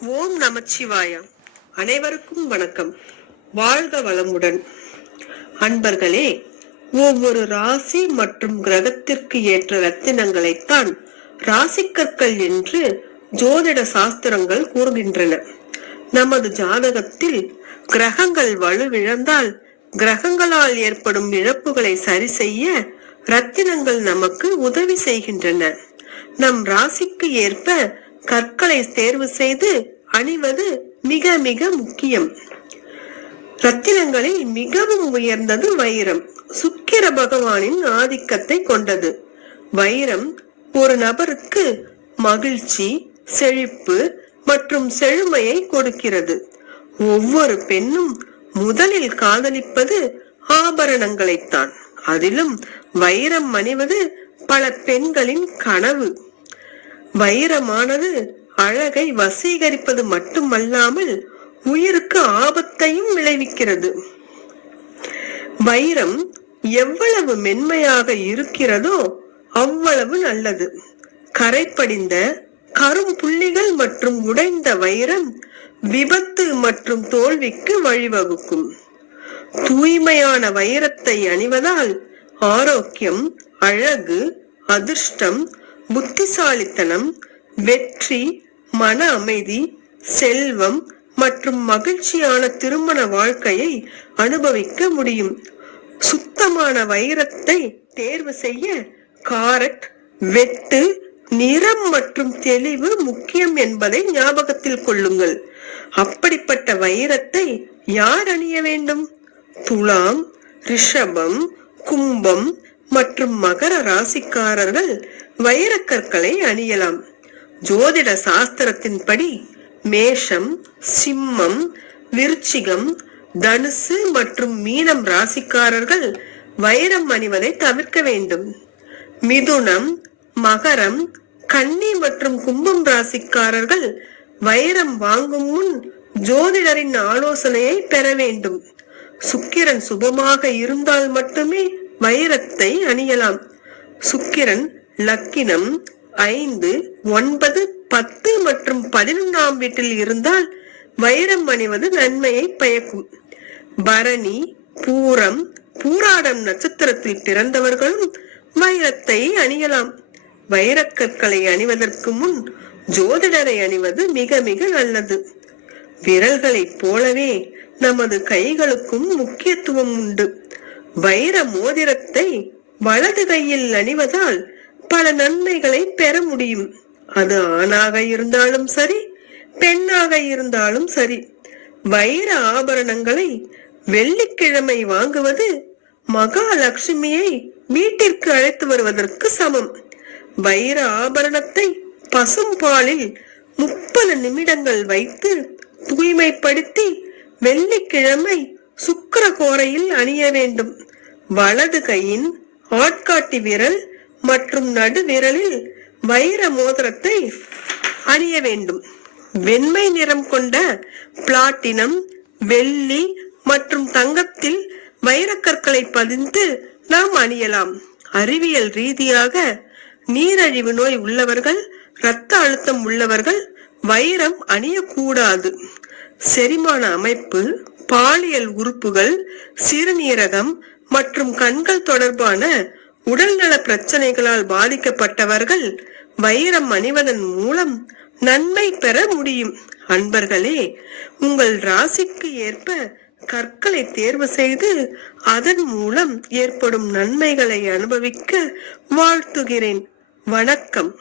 ஓம் நமச்சிவாயா. அனைவருக்கும் வணக்கம். வாழ்க வளமுடன். அன்பர்களே ஒவ்வொரு ராசி மற்றும் கிரகத்திற்கு ஏற்ற ரத்தினங்களைத்தான் ராசிக்கற்கள் என்று ஜோதிட சாஸ்திரங்கள் கூறுகின்றன. நமது ஜாதகத்தில் கிரகங்கள் வலுவிழந்தால் கிரகங்களால் ஏற்படும் இழப்புகளை சரி செய்ய ரத்தினங்கள் நமக்கு உதவி செய்கின்றன. நம் ராசிக்கு ஏற்ப கற்களை தேர்வு செய்து அணிவது மிக மிக முக்கியம். ரத்தினங்களில் மிகவும் உயர்ந்தது வைரம். சுக்கிர பகவானின் ஆதிக்கத்தை கொண்டது. வைரம் ஒரு நபருக்கு மகிழ்ச்சி செழிப்பு மற்றும் செழுமையை கொடுக்கிறது. ஒவ்வொரு பெண்ணும் முதலில் காதலிப்பது ஆபரணங்களைத்தான். அதிலும் வைரம் அணிவது பல பெண்களின் கனவு. வைரமானது அழகை வசீகரிப்பது மட்டுமல்லாமல் உயிருக்கு ஆபத்தையும் விளைவிக்கிறது. வைரம் எவ்வளவு மென்மையாக இருக்கிறதோ அவ்வளவு நல்லது. கரைப்படிந்த கரும் புள்ளிகள் மற்றும் உடைந்த வைரம் விபத்து மற்றும் தோல்விக்கு வழிவகுக்கும். தூய்மையான வைரத்தை அணிவதால் ஆரோக்கியம் அழகு அதிர்ஷ்டம் புத்திசாலித்தனம் வெற்றி மன அமைதி செல்வம் மற்றும் மகிழ்ச்சியான திருமண வாழ்க்கையை அனுபவிக்க முடியும். சுத்தமான வைரத்தை தேர்வு செய்ய காரட் வெட்டு நிறம் மற்றும் தெளிவு முக்கியம் என்பதை ஞாபகத்தில் கொள்ளுங்கள். அப்படிப்பட்ட வைரத்தை யார் அணிய வேண்டும்? துலாம் ரிஷபம் கும்பம் மற்றும் மகர ராசிக்காரர்கள் வைரக்கற்களை அணியலாம். ஜோதிட சாஸ்திரத்தின்படி மேஷம் சிம்மம் விருச்சிகம் தனுசு மற்றும் மீனம் ராசிக்காரர்கள் வைரம் அணிவதை தவிர்க்க வேண்டும். மிதுனம் மகரம் கன்னி மற்றும் கும்பம் ராசிக்காரர்கள் வைரம் வாங்கும் முன் ஜோதிடரின் ஆலோசனையை பெற வேண்டும். சுக்கிரன் சுபமாக இருந்தால் மட்டுமே வைரத்தை அணியலாம். சுக்கிரன் லக்கினம் ஐந்து ஒன்பது பத்து மற்றும் பதினொன்றாம் வீட்டில் இருந்தால் வைரம் அணிவது நன்மையை பயக்கும். பரணி பூரம் பூராடம் நட்சத்திரத்தில் பிறந்தவர்களும் வைரத்தை அணியலாம். வைரக்கற்களை அணிவதற்கு முன் ஜோதிடரை அணிவது மிக மிக நல்லது. விரல்களைப் போலவே நமது கைகளுக்கும் முக்கியத்துவம் உண்டு. வைர மோதிரத்தை வலது கையில் அணிவதால் பல நன்மைகளை பெற முடியும். அது ஆணாக இருந்தாலும் சரி பெண்ணாக இருந்தாலும் சரி. வைர ஆபரணங்களை வெள்ளிக்கிழமை வாங்குவது மகாலட்சுமியை வீட்டிற்கு அழைத்து வருவதற்கு சமம். வைர ஆபரணத்தை பசும்பாலில் முப்பது நிமிடங்கள் வைத்து தூய்மைப்படுத்தி வெள்ளிக்கிழமை சுக்கிர கோரையில் அணிய வேண்டும். வலது கையின் ஆட்காட்டி விரல் மற்றும் நடுவிரலில் வைர மோதிரத்தை அணிய வேண்டும். வெண்மை நிறம் கொண்ட பிளாட்டினம் வெள்ளி மற்றும் தங்கத்தில் வைரக்கற்களை பதிந்து நாம் அணியலாம். அறிவியல் ரீதியாக நீரழிவு நோய் உள்ளவர்கள் இரத்த அழுத்தம் உள்ளவர்கள் வைரம் அணியக்கூடாது. செரிமான அமைப்பு பாலியல் உறுப்புகள் சிறுநீரகம் மற்றும் கண்கள் தொடர்பான உடல்நல பிரச்சனைகளால் பாதிக்கப்பட்டவர்கள் வைரம் அணிவதன் மூலம் நன்மை பெற முடியும். அன்பர்களே உங்கள் ராசிக்கு ஏற்ப கற்களை தேர்வு செய்து அதன் மூலம் ஏற்படும் நன்மைகளை அனுபவிக்க வாழ்த்துகிறேன். வணக்கம்.